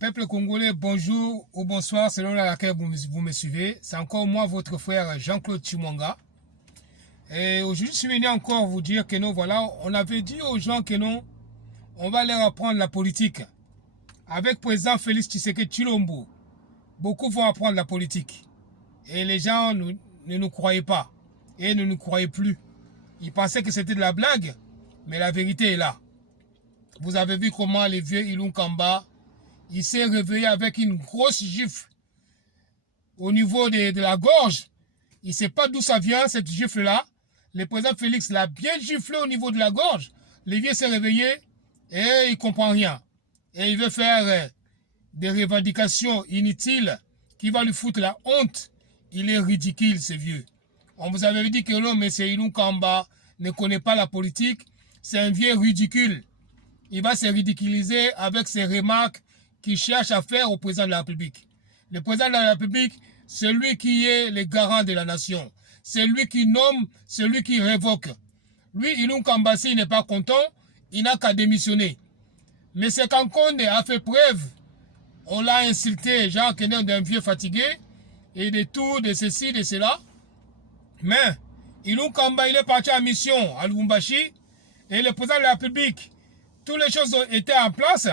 Peuple congolais, bonjour ou bonsoir selon laquelle vous me suivez. C'est encore moi, votre frère Jean-Claude Chimwanga. Et aujourd'hui, je suis venu encore vous dire que nous, voilà, on avait dit aux gens que non, on va leur apprendre la politique. Avec président Félix Tshisekedi Tshilombo, beaucoup vont apprendre la politique. Et les gens ne nous croyaient pas. Et ne nous croyaient plus. Ils pensaient que c'était de la blague, mais la vérité est là. Vous avez vu comment les vieux Ilunga Kamba, il s'est réveillé avec une grosse gifle au niveau de la gorge. Il ne sait pas d'où ça vient, cette gifle-là. Le président Félix l'a bien giflé au niveau de la gorge. Le vieux s'est réveillé et il ne comprend rien. Et il veut faire des revendications inutiles qui vont lui foutre la honte. Il est ridicule, ce vieux. On vous avait dit que l'homme, M. Ilunga Kamba, ne connaît pas la politique. C'est un vieux ridicule. Il va se ridiculiser avec ses remarques qu'il cherche à faire au président de la République. Le président de la République, c'est lui qui est le garant de la nation. C'est lui qui nomme, c'est lui qui révoque. Lui, Ilunga Kamba, s'il n'est pas content, il n'a qu'à démissionner. Mais c'est quand Conde a fait preuve, on l'a insulté, genre qu'il est d'un vieux fatigué, et de tout, de ceci, de cela. Mais Ilunga Kamba, il est parti en mission à Lubumbashi, et le président de la République, toutes les choses étaient en place.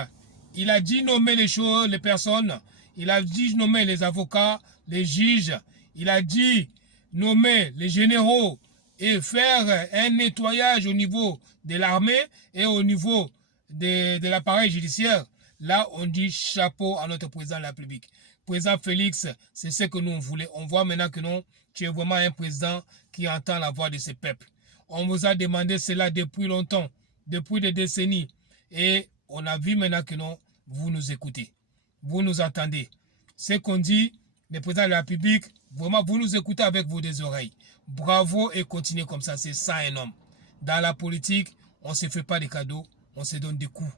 Il a dit nommer les choses, les personnes. Il a dit nommer les avocats, les juges. Il a dit nommer les généraux et faire un nettoyage au niveau de l'armée et au niveau de l'appareil judiciaire. Là, on dit chapeau à notre président de la République. Président Félix, c'est ce que nous voulons. On voit maintenant que non, tu es vraiment un président qui entend la voix de ses peuples. On vous a demandé cela depuis longtemps, depuis des décennies. Et on a vu maintenant que non, vous nous écoutez. Vous nous entendez. Ce qu'on dit, le président de la République, vraiment, vous nous écoutez avec vos deux oreilles. Bravo et continuez comme ça. C'est ça un homme. Dans la politique, on ne se fait pas des cadeaux, on se donne des coups.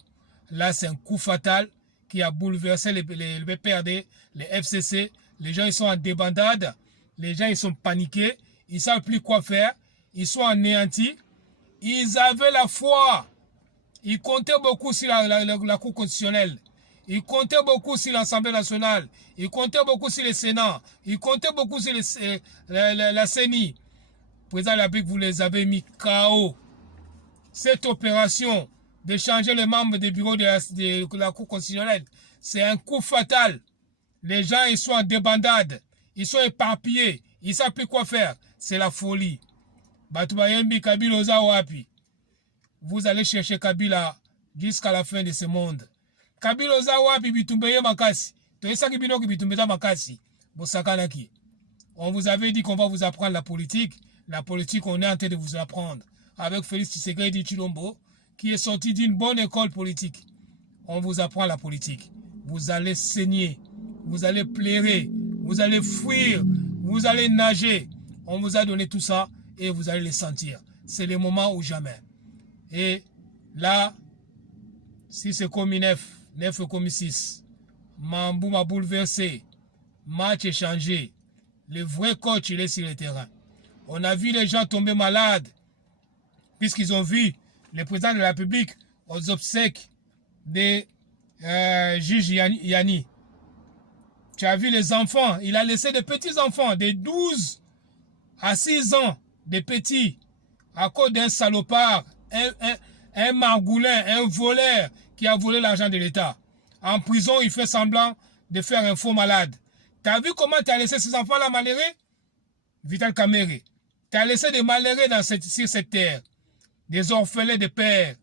Là, c'est un coup fatal qui a bouleversé les BPRD, les FCC. Les gens, ils sont en débandade. Les gens, ils sont paniqués. Ils ne savent plus quoi faire. Ils sont anéantis. Ils avaient la foi. Ils comptaient beaucoup sur la Cour constitutionnelle. Ils comptaient beaucoup sur l'Assemblée nationale. Ils comptaient beaucoup sur le Sénat. Ils comptaient beaucoup sur la CENI. Président de la République, vous les avez mis KO. Cette opération de changer les membres des bureaux de la Cour constitutionnelle, c'est un coup fatal. Les gens, ils sont en débandade. Ils sont éparpillés. Ils ne savent plus quoi faire. C'est la folie. Batubayembi Kabila Oza Wapi. Vous allez chercher Kabila jusqu'à la fin de ce monde. Kabila Oza Wapi Bitumbeye Makasi. Toyesaki Binoki Bitumbeza Makasi. Bosakanaki. On vous avait dit qu'on va vous apprendre la politique. La politique, on est en train de vous apprendre. Avec Félix Tshisekedi Tshilombo, qui est sorti d'une bonne école politique. On vous apprend la politique. Vous allez saigner. Vous allez pleurer. Vous allez fuir. Vous allez nager. On vous a donné tout ça et vous allez le sentir. C'est le moment ou jamais. Et là, si c'est comme 9 comme 6, Mambou m'a bouleversé, match est changé, le vrai coach il est sur le terrain. On a vu les gens tomber malades, puisqu'ils ont vu le président de la République aux obsèques des juges Yanni. Tu as vu les enfants, il a laissé des petits enfants, de 12 à 6 ans, des petits, à cause d'un salopard, un margoulin, un voleur qui a volé l'argent de l'État. En prison, il fait semblant de faire un faux malade. Tu as vu comment tu as laissé ces enfants-là malheureux? Vital Kamerhe. Tu as laissé des malheureux sur cette terre. Des orphelins de père.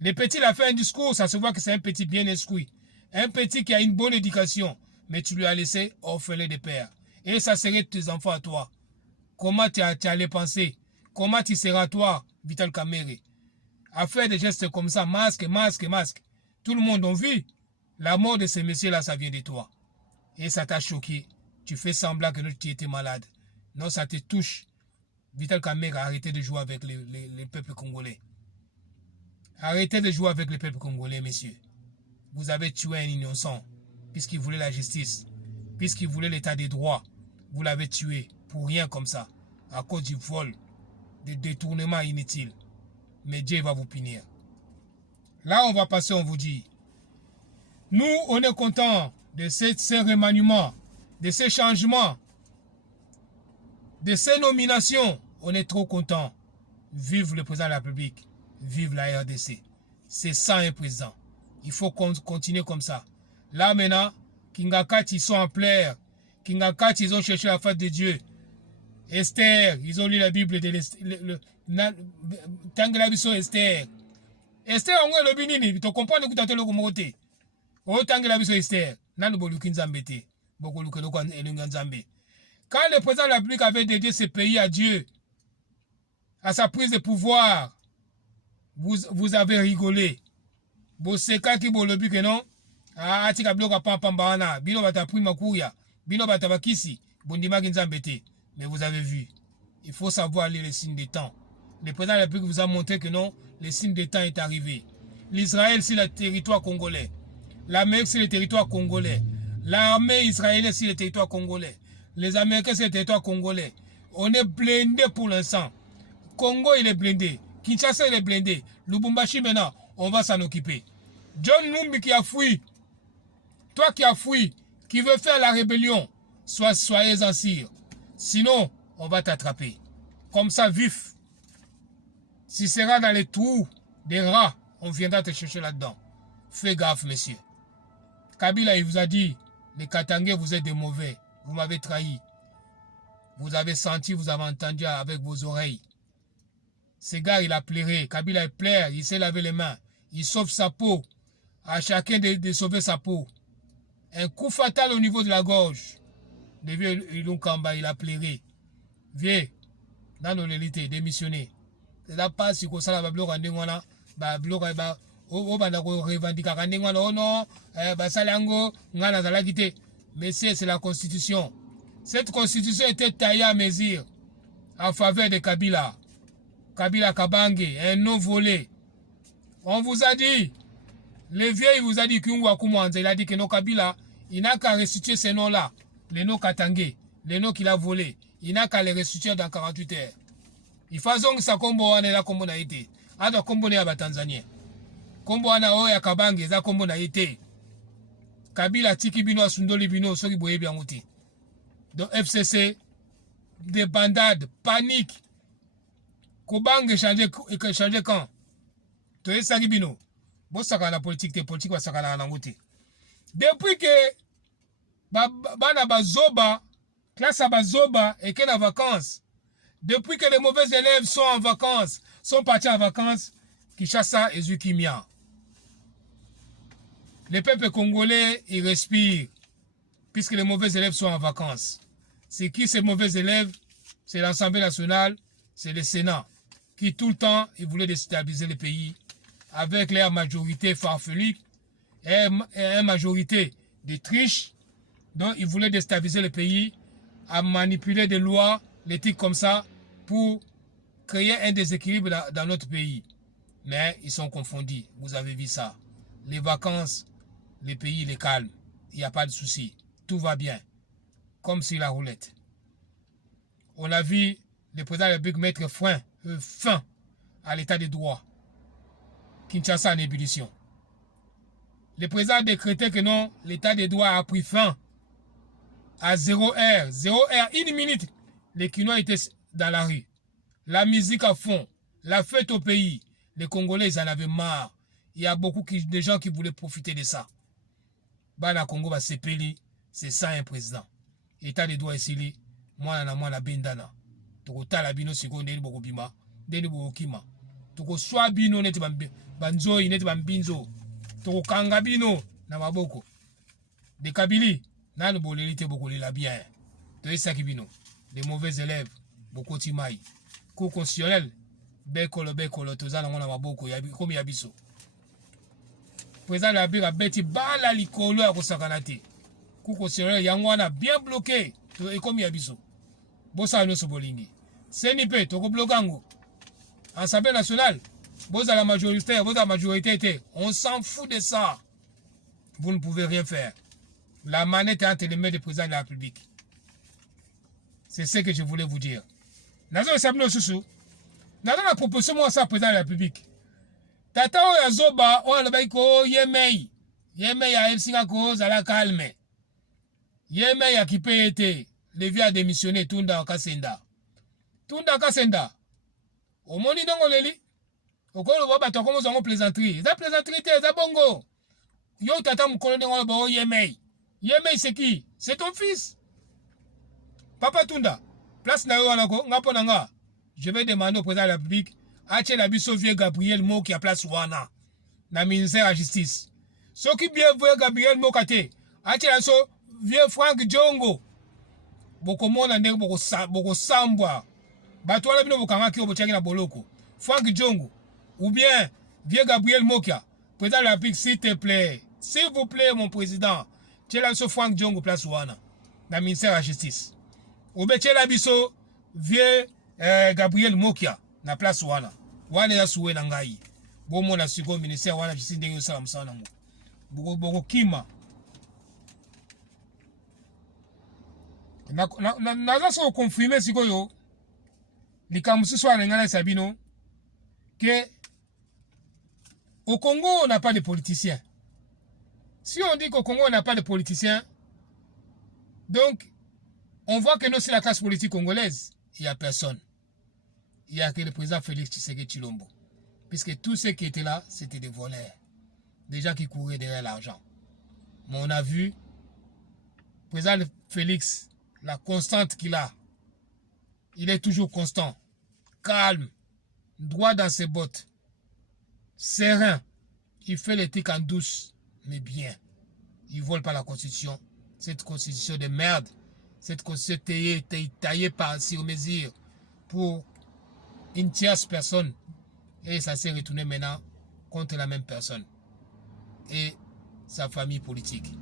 Le petit, il a fait un discours, ça se voit que c'est un petit bien instruit. Un petit qui a une bonne éducation, mais tu lui as laissé orphelin de père. Et ça serait tes enfants à toi. Comment tu allais penser? Comment tu seras toi, Vital Kamerhe? À faire des gestes comme ça, masque. Tout le monde a vu. La mort de ces messieurs-là, ça vient de toi. Et ça t'a choqué. Tu fais semblant que tu étais malade. Non, ça te touche. Vital Kamerhe, arrêtez de jouer avec les peuples congolais. Arrêtez de jouer avec les peuples congolais, messieurs. Vous avez tué un innocent, puisqu'il voulait la justice, puisqu'il voulait l'état des droits. Vous l'avez tué, pour rien comme ça, à cause du vol, des détournements inutiles. Mais Dieu va vous punir. Là, on va passer, on vous dit, Nous, on est content de ces remaniements, de ces changements, de ces nominations. On est trop content. Vive le président de la République. Vive la RDC. C'est ça un président. Il faut continuer comme ça. Là maintenant, Kingakat, ils sont en pleurs. Kingakat, ils ont cherché la face de Dieu. Esther, ils ont lu la Bible de Tangelabiso Esther. Esther, on est le binini. Tu comprends que tu as le côté. Oh, Tangelabiso Esther. Nan bolukin zambete. Beaucoup de Zambé. Quand le président de la République avait dédié ce pays à Dieu, à sa prise de pouvoir, vous avez rigolé. Boseka ki bolobi que non. Ah, tika bloka pambana. Bino bata prima kuya. Bino bata bakisi. Bondima ginzambete. Mais vous avez vu. Il faut savoir lire les signes des temps. Le président de la République vous a montré que non, le signe des temps est arrivé. L'Israël, c'est le territoire congolais. L'Amérique, c'est le territoire congolais. L'armée israélienne, c'est le territoire congolais. Les Américains, c'est le territoire congolais. On est blindé pour l'instant. Congo, il est blindé. Kinshasa, il est blindé. Lubumbashi, maintenant, on va s'en occuper. John Numbi qui a fui. Toi qui as fui, qui veut faire la rébellion, soyez en cire. Sinon, on va t'attraper. Comme ça, vif. Si ce sera dans les trous des rats, on viendra te chercher là-dedans. Fais gaffe, monsieur. Kabila, il vous a dit, les Katangais, vous êtes des mauvais. Vous m'avez trahi. Vous avez senti, vous avez entendu avec vos oreilles. Ce gars, il a pleuré. Kabila, il pleure, il s'est lavé les mains. Il sauve sa peau. À chacun de sauver sa peau. Un coup fatal au niveau de la gorge. Le vieux Ilunkamba, il a pleuré. Vieux, dans nos réalités, démissionné. C'est la passe, si ça la bloc en déngwana, bloc au banako revendica en déngwana, oh non, salango, ngana zalagité. Mais c'est la constitution. Cette constitution était taillée à mesure en faveur de Kabila. Kabila Kabange, un nom volé. On vous a dit, le vieux, il vous a dit qu'il a dit que non Kabila, il n'a qu'à restituer ces noms-là, les noms Katangé, les noms qu'il a volés. Il n'a qu'à les restituer dans 48 heures. Il faut que ça combo ane la combo na été. Ado combo ne aba Tanzania. Combo ana oya Kabange za combo na été. Kabila tiki bino asundoli bino soki boye bien outi. Donc FCC, des bandades, panique. Kobange changer quand. Toi ça qui bino. Bon ça la politique va ça na ngouti. Depuis que bana bazoba, classe bazoba et que la vacances. Depuis que les mauvais élèves sont en vacances, sont partis en vacances, Kinshasa et Zukimia. Les peuples congolais, ils respirent, puisque les mauvais élèves sont en vacances. C'est qui ces mauvais élèves? C'est l'Assemblée nationale, c'est le Sénat, qui tout le temps, ils voulaient déstabiliser le pays, avec leur majorité farfelue, et une majorité de triches, donc ils voulaient déstabiliser le pays, à manipuler des lois, des trucs comme ça, pour créer un déséquilibre dans notre pays. Mais ils sont confondus. Vous avez vu ça. Les vacances, le pays il est calme. Il n'y a pas de souci. Tout va bien. Comme sur la roulette. On a vu le président de la République mettre fin à l'état de droit. Kinshasa en ébullition. Le président a décrété que non, l'état de droit a pris fin à 0 heure. 0 heure, 1 minute. Les Kinois étaient dans la rue. La musique à fond. La fête au pays. Les Congolais, ils en avaient marre. Il y a beaucoup de gens qui voulaient profiter de ça. Bana Congo va s'épeli. C'est ça un président. État de droit ici. Moi, na bendana. Toko tala bino seconde ni boko bima. Deni boko kima. Toko swa bino neti banzoi neti bambinzo. Toko kanga bino na maboko. De Kabili. Nanu bolelite boko lela bien. De Sakibino. Les mauvais élèves, beaucoup timaï. Cours constitutionnel, bekolo, tozana mona maboko, comme yabiso. Président de la République a bêti bala likolo à Kosakanate. Cours constitutionnel, yangwana bien bloqué, et comme yabiso. Bossa no sobolingi. Senipe, toko blokango. Assemblée nationale, bossa la majorité, on s'en fout de ça. Vous ne pouvez rien faire. La manette est entre les mains du président de la République. C'est ce que je voulais vous dire. Nazo Sabino Susu. Nazo la proposition moi ça président de la République. Tata o yazoba o alabaiko yemei. Yeme ya Elsinga cause à la calme. Yeme ya qui peut être. Le vieux a démissionné Tunda Kasenda. Tunda Kasenda. Au moni donc on le lit. Au col voit bateau comme on plaisanterie. Ça plaisanterie c'est bongo. Yo tata mukolo ndongo bo Yeme. Yeme c'est qui? C'est ton fils. Papa Tunda. Place na yo anako ngapo nanga. Je vais demander au président de la République ache la biso vieux Gabriel Mo qui a place wana. Na ministère de la justice. Ce qui bien vieux Gabriel Mo kate. Ache la so vieux Frank Djongo. Boko mona ndenge boko sambwa. Bato wala bino bokanga ki obochaki na boloko. Frank Djongo ou bien vieux Gabriel Mokia. Président de la République, s'il te plaît. S'il vous plaît, mon président. Tchela so Frank Djongo place wana. Na ministère de la justice. Ou bien tchela biso vieux Gabriel Mokia na place wana. Wana ya suwe na ngai. Bomo na siko ministère wana justice ndenge yosala musala mo. Boko kima. Naza so confirmer sikoyo likambo siswa na ngana sabino que au Congo on n'a pas de politiciens. Si on dit qu'au Congo on n'a pas de politiciens, donc on voit que nous c'est la classe politique congolaise, il y a personne. Il y a que le président Félix Tshisekedi Tshilombo. Puisque tous ceux qui étaient là, c'était des voleurs. Des gens qui couraient derrière l'argent. Mais on a vu le président Félix, la constante qu'il a, il est toujours constant, calme, droit dans ses bottes, serein. Il fait l'éthique en douce, mais bien. Il ne vole pas la constitution. Cette constitution de merde, cette constitution taillée par sur mesure pour une tierce personne. Et ça s'est retourné maintenant contre la même personne et sa famille politique.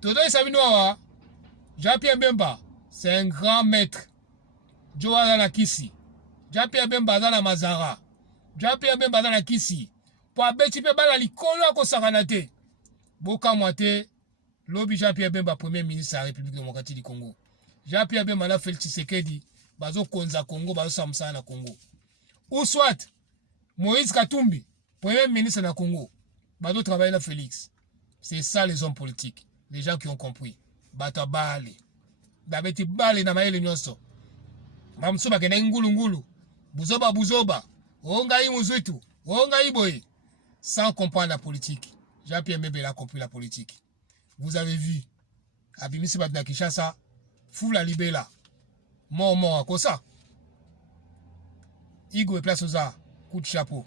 Todo Sabinoa, Jean-Pierre Bemba, c'est un grand maître. Joa na Kisi. Jean-Pierre Bemba dans la Mazara. Jean-Pierre Bemba dans la Kisi. Pour abeti pe bala likolo ko sakanate. Boka moite lobi Jean-Pierre Bemba premier ministre de la République démocratique du Congo. Jean-Pierre Bemba na Félix Tshisekedi bazo konza Congo bazo samsa na Congo. Ou soit Moïse Katumbi premier ministre na Congo. Bazo travailler na Félix. C'est ça les hommes politiques, les gens qui ont compris. Bata bale. Babeti bale na maele nyonso. Mamsuba kena ngulu. Buzoba. Onga yi muzutu. Onga yi boye. Sans comprendre la politique. Jean-Pierre Bemba a compris la politique. Vous avez vu. Abimisi Babna Kishasa. Fou la libella. Mort à Kosa. Igo et place aux arts. Coup de chapeau.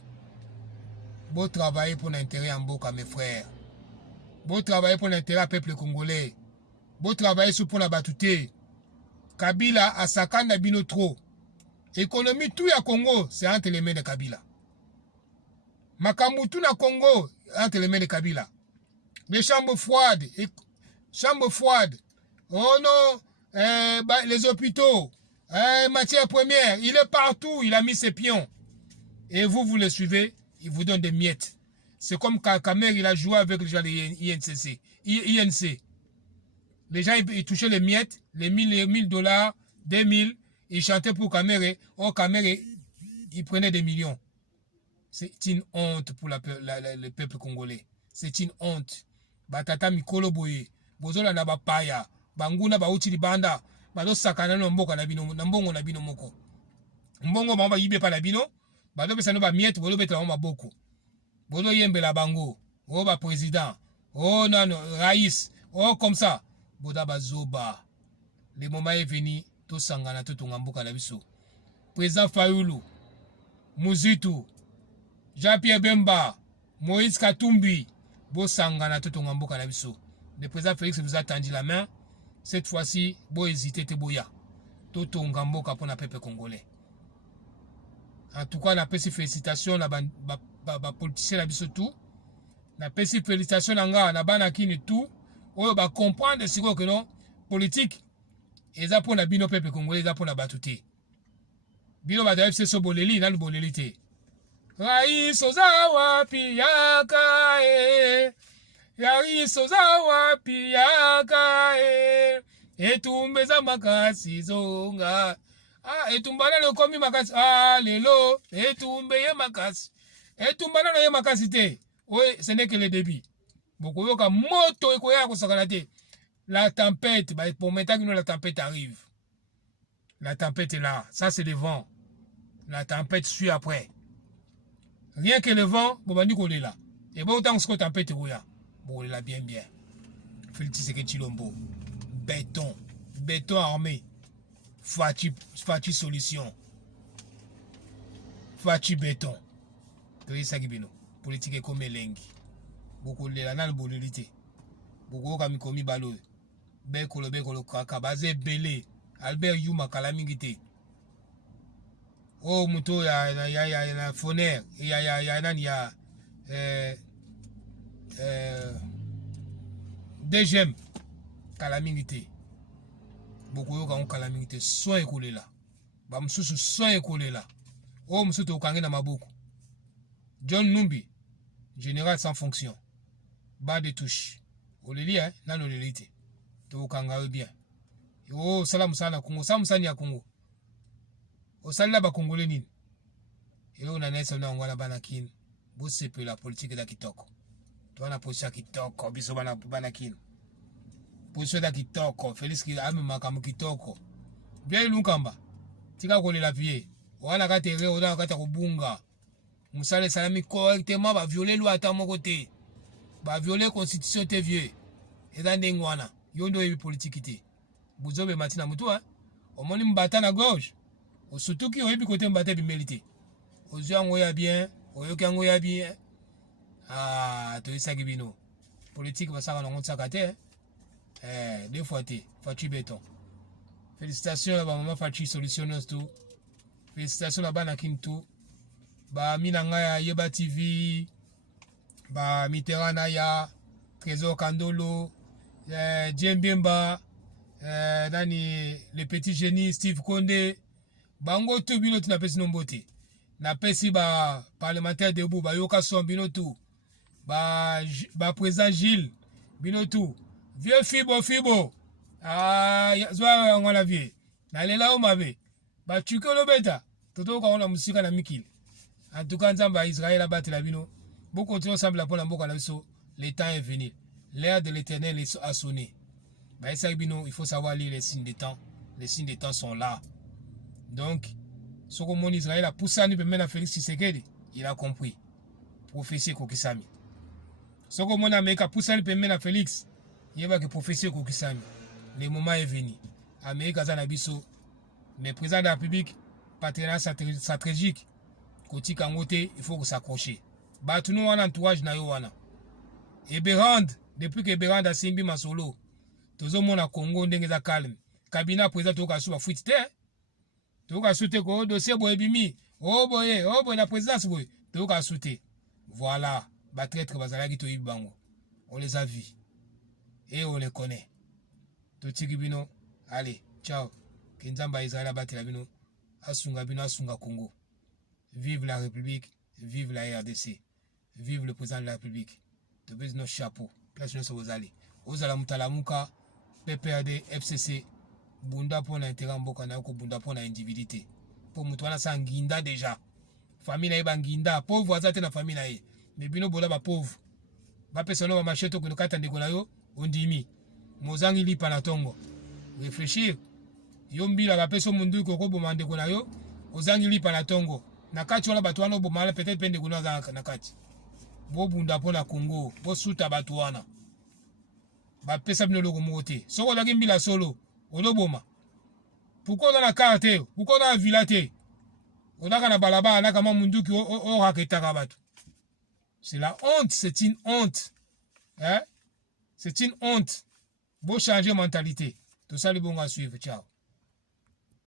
Beau travailler pour l'intérêt en Boka, mes frères. Beau travailler pour l'intérêt du peuple congolais. Beau travailler sur pour la batute. Kabila a sakana bino trop. Économie tout ya Congo, c'est entre les mains de Kabila. Makambu tout na Congo, entre les mains de Kabila. Les chambres froides. Oh non, les hôpitaux. Matières premières. Il est partout, il a mis ses pions. Et vous le suivez, il vous donne des miettes. C'est comme Kamer, il a joué avec les gens de INC. Les gens, ils touchaient les miettes, les 1000 $, 2000, ils chantaient pour Kamer. Oh, Kamer, il prenait des millions. C'est une honte pour le peuple congolais. C'est une honte. Batata mikolo boye, bozola na bapaya, banguna bauti libanda, bazo sakana no mboka na bino, na mbongo na bino moko. Mbongo bamba yibe pa na bino, bazo pesa no ba miette, bolo beta no maboko. Bolo yembe la bango, oh ba président, oh non, raïs, oh comme ça. Boda bazoba. Le moment est venu, to sangana to tungamboka na biso. Président Fayoulou, Muzitu, Jean-Pierre Bemba, Moïse Katumbi, Bo sangana to tungamboka na biso. Le président Félix vous a tendu la main. Cette fois-ci, bo hésiter te boya. To tungamboka pour na peuple congolais. En tout cas, la petite félicitation na ba politicien na biso tout. La petite félicitation na bana kini tout. Oyo ba comprendre siko que non politique eza pour na bino peuple congolais eza pour na batute bino ba FC so boleli na boleli te Rais ozawa piyaka Rais ozawa piyaka etumbeza makasi zonga etumbana le komi makasi lelo etumbe ye makasi etumbana ye makasi te oui ce n'est que le début. bokoyoka moto ekoya kosakana te. La tempête, bah, pour maintenant que la tempête arrive. La tempête est là. Ça, c'est le vent. La tempête suit après. Rien que le vent, bon, bah, nous, est là. Et bon, tant que la tempête est là, bon, là, bien, bien. Félix Tshisekedi Tshilombo. Béton. Béton armé. Fati solution. Fati béton. Toye Sagibino. Politique comme Elengi. Beaucoup de la nan bololité. Beaucoup comme komi balo. Bekolo kakabaze belé. Albert Yuma kalamingité. Oh muto ya Foner. Ya DGM kalamingité. Beaucoup yo kalamingité. Soin écoulé là. Ba msusu soin écoulé là. Oh msuto ukange na mabuku. John Numbi. Général sans fonction. Bas de touche. Oleli hein, nan oleli te. To kanga bien. Oh salam sana Congo, salam sani ya Congo. O sala ba Congolais nini. Elo na nesa na ngwana banakin. Bo sepe la politique da kitoko. To na position kitoko biso banakin. Position da kitoko, Félix ki ame makamu kitoko. Bien lunkamba. Tika kolela vie. Wana katere oda kata kubunga. Musale salami correctement ba violer loi ata moko te. Ba violer constitution te vieux. Et dans des ngwana, yondo ebi politique te. Buzobe matina mutu hein. Omoni mbata na gauche. O surtout ki oyebi côté mbata bi mérité. Ozwa ngoya bien, oyoki ngoya bien. Ah, to isaki bino. Politique ba saka na saka te. Deux fois te, Fati béton. Félicitations à maman Fati solutionneuse tout. Félicitations à Banakin tout. Ba Minangaya Yeba TV. Ba Mitterrand ya Trésor Kandolo. Djembemba. Nani le petit génie Steve Konde. Bango tout bino tu na pesi nombote. Na pesi ba parlementaire debout ba yoka son bino tout. Ba président Gilles bino tout. Vieux Fibo. Ah, zwa ngwana vie. Na lela o mabe. Ba tukolo beta. Toto ka ona musika na mikili. En tout cas, Nzamba Israël a battu la bino. Beaucoup continuent ensemble la pour la biso. Le temps est venu. L'ère de l'éternel a sonné. Bah, il faut savoir lire les signes des temps. Les signes des temps sont là. Donc, ce que mon Israël a poussé à nous permettre à Félix Tshisekedi, il a compris. Prophétie Kokisami. Ce que mon Amérique a poussé à nous permettre à Félix, il va que prophétie Kokisami. Le moment est venu. Amérique a zanabiso. Mais président de la République, partenariat stratégique. Koti Kangote, il faut s'accrocher. Batounou wana entourage na yo wana. Eberand, depuis que Eberand a simbi masolo, tozo mona Congo ndenge za calme. Kabina président toka suba fuite te. Toka soute ko dossier boye bimi. Oh boye na présidence boye. Toka soute. Voilà, ba traître bazalaki to yibango. On les a vus et on les connaît. Totiki bino, allez, ciao. Kenzamba Israël battu la bino. Asunga bino asunga Congo. Vive la République, vive la RDC, vive le président de la République. De baiser nos chapeaux, place nos ozali. Ozala mutalamuka, PPRD, FCC, bunda pour l'intérêt mboka na yoko bunda pour l'individualité. Pour mutwana sa nginda déjà. Famille na yeba nginda, pauvre azate na famille na ye. Mais bino bola ba pauvre. Ba personne ba macheto ko kata ndeko na yo, ondimi. Mozangi lipa na tongo. Réfléchir. Yombi la ba peso mundu ko boma ndeko na yo, ozangi lipa na tongo. Na kati wana batu wana obomala peut-être pende kuna za na kati. Bo bunda pona Congo, bo suta batu wana. Ba pesa bino loko mote. Soko la mbila solo, oloboma. Pourquoi on a la carte? Pourquoi on a la villa te? On a na balaba na kama munduki o haketaka batu. C'est la honte, c'est une honte. Hein? C'est une honte. Bo changer mentalité. Tout ça le bon à suivre. Ciao.